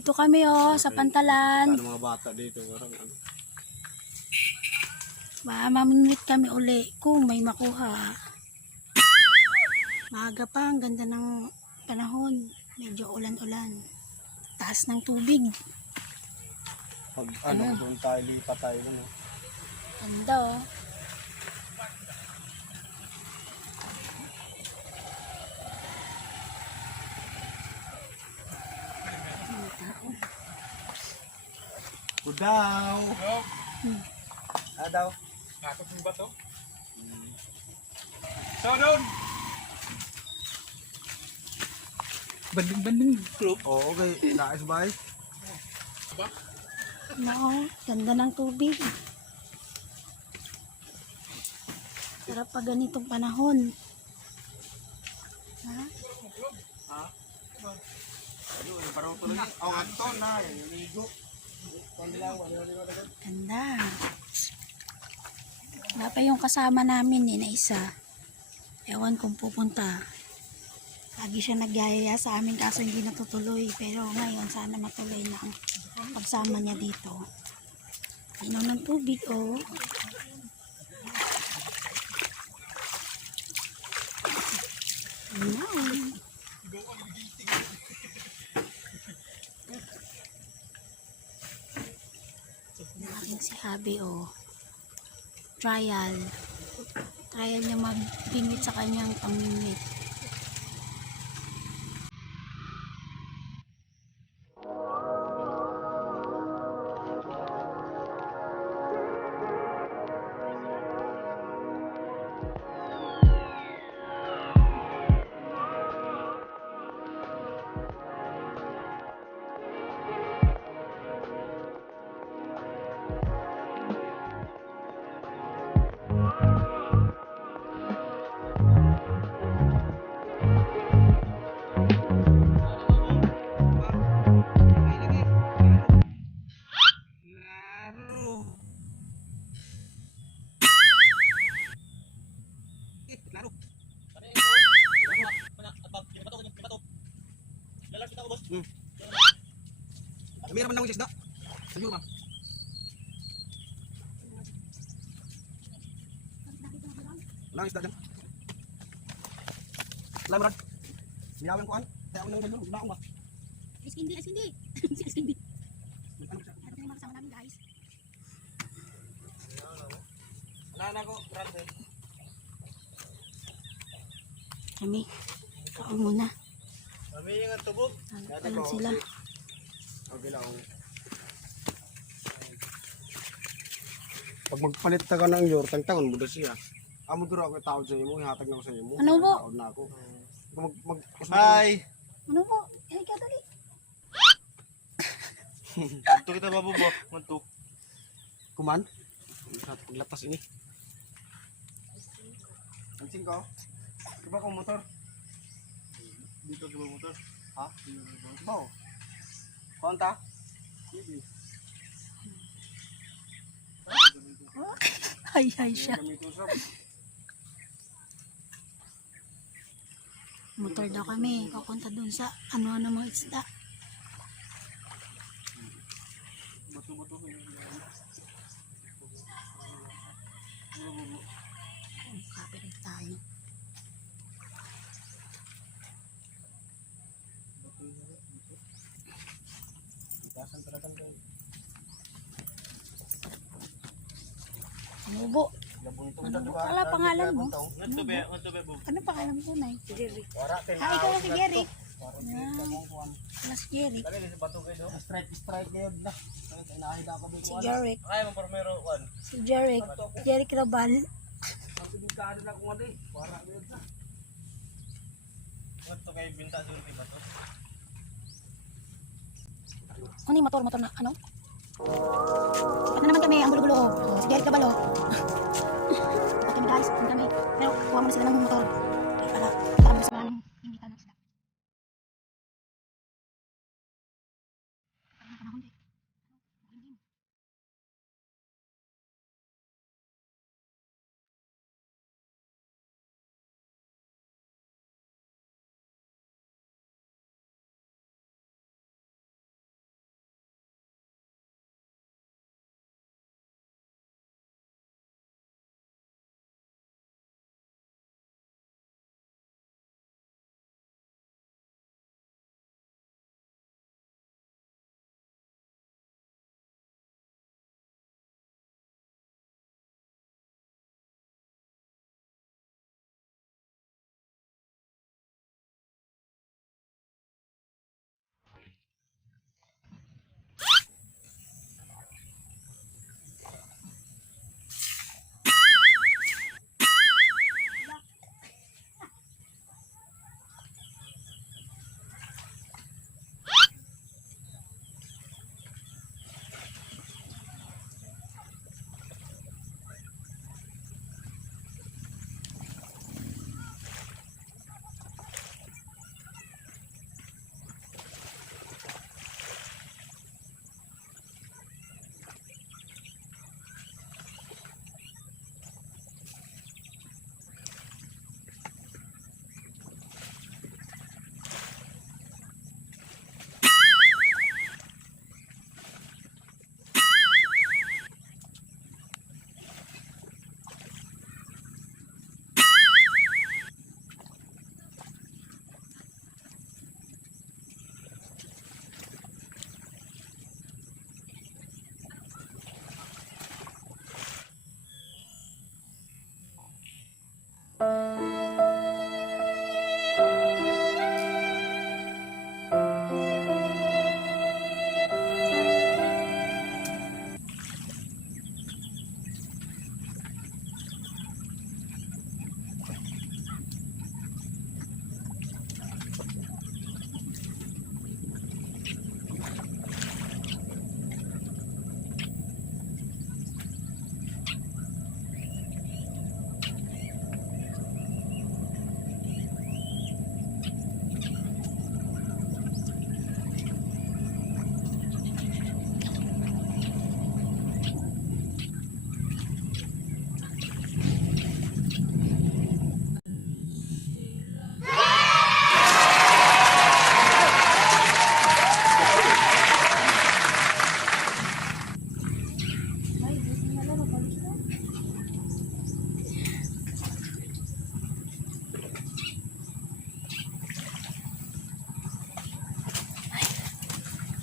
Dito kami sa pantalan. Ano mga bata dito, parang ano. Mamimit kami uli kung may makuha. Maaga pa, ang ganda ng panahon. Medyo ulan-ulan. Taas ng tubig. Pag ano, doon tayo, lipat tayo. Ano. Ganda Daw. Daw. Nakakot mo ba to? So doon! Banding club. Oo, okay. Nais ba? No, ganda ng tubig. Sarap pa ganitong panahon. Ha? Ayun, parang tuloy. Ang ato na, ligo. Ganda. Wala pa yung kasama namin na isa. Ewan kung pupunta. Lagi siya nagyayaya sa amin kaso hindi natutuloy. Pero ngayon sana matuloy na ang pagsama niya dito. Inom ng tubig Ayan. Aking si Hubby trial niya magbingwit sa kanyang pangmingwit. May naman lang yung isda. Siguro ba? Wala isda dyan. Wala mo rin. Minawin ko an. Kaya ako nang gano'n. Wala akong ba? Iskindi. Iskindi. Ito yung mga kasama namin guys. Wala na ko. Brother. Kami. Kaon muna. Kami yung tubog. Alam sila. Okay lang. Pag magpalit ka ng yor, tangtangon mo na siya. Amo duro ako tawag sa imo, ihatag na ko sa imo. Ano po? Tawag na ako. Hi. Ano po? Ka dali. Ito kita babu bo, mantuk. Kuman? Paglapas ini. Anjing ko. Coba ko motor. Dito sa motor. Ha? Oh. Konta? Hay siya. Motor daw kami. Papunta dun sa ano-ano mga isda. Copyright tayo. Ano po? Wala pangalan mo? Ano pangalan mo, Nay? Si Jeric. Ikaw na si Jeric. Mas Jeric. Si Jeric. Si Jeric. Jeric Rabal. Ano yung motor na ano? Ano naman kami, ang gulo-gulo si Jeric Rabal Okay kami guys, kami. Pero kuha mo na sila ng motor. Para kita mo sa maraming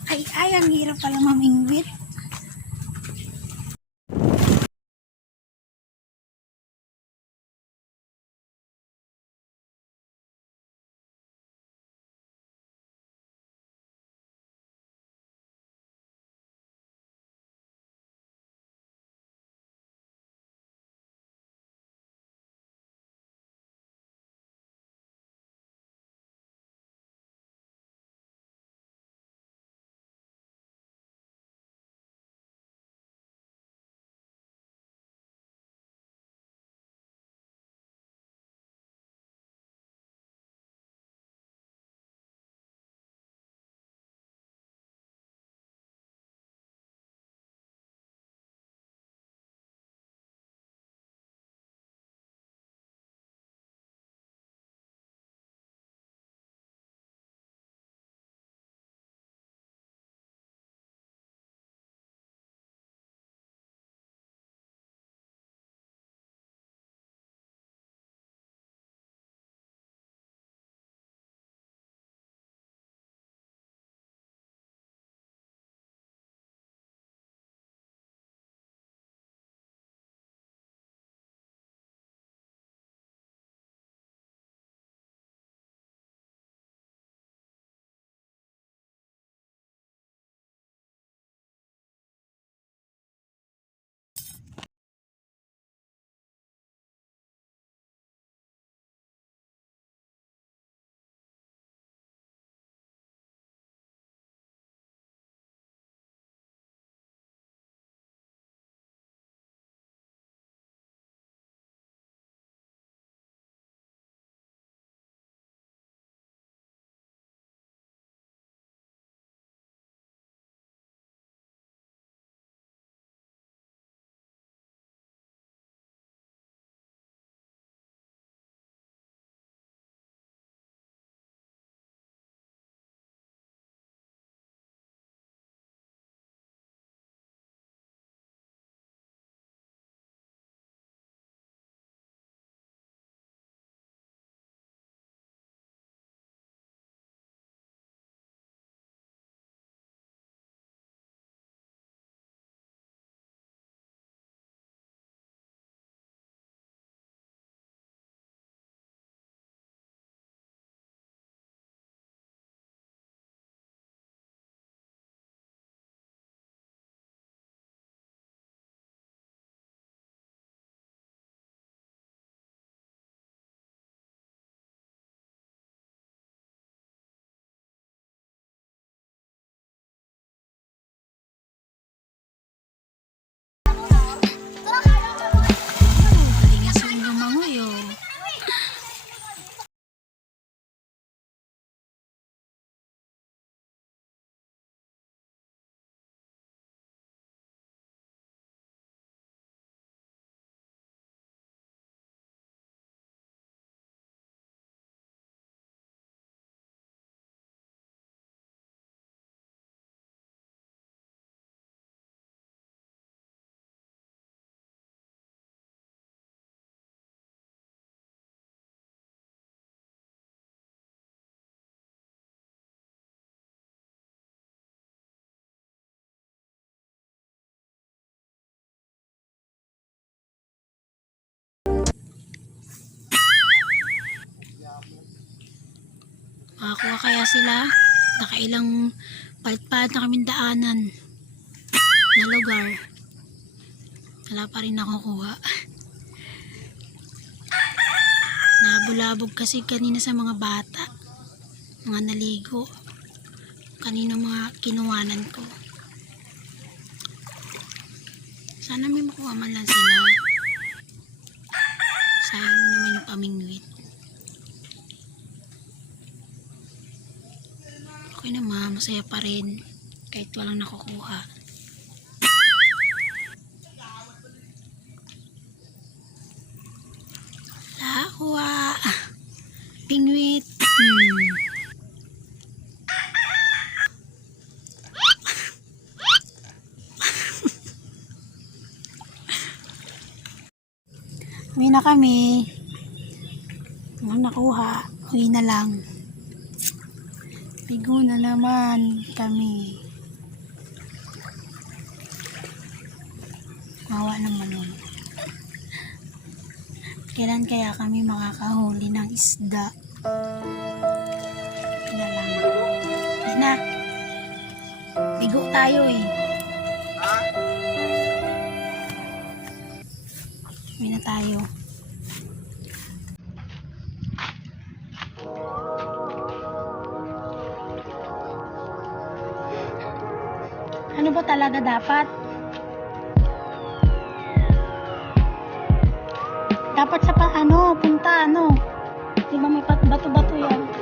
Ay, ang hirap pala mamingwit. Galing sa lumangoy, oh. Makakuha kaya sila? Nakailang palit-palit na kaming daanan na lugar. Wala pa rin nakukuha. Nabulabog kasi kanina sa mga bata. Mga naligo. Kanina mga kinuwanan ko. Sana may makuha man lang sila. Sayang naman yung pamingwit. Okay naman, masaya pa rin kahit walang nakukuha. Lakuha. Pingwit. Uwi na kami. Mga nakuha, uwi na lang. Bigo na naman kami. Kailan kaya kami makakahuli ng isda? Kaya lang. Hindi na. Bigo tayo eh. Uwi na tayo. Ano ba talaga dapat? Dapat sa punta, ano? Di ba may bato-bato yan?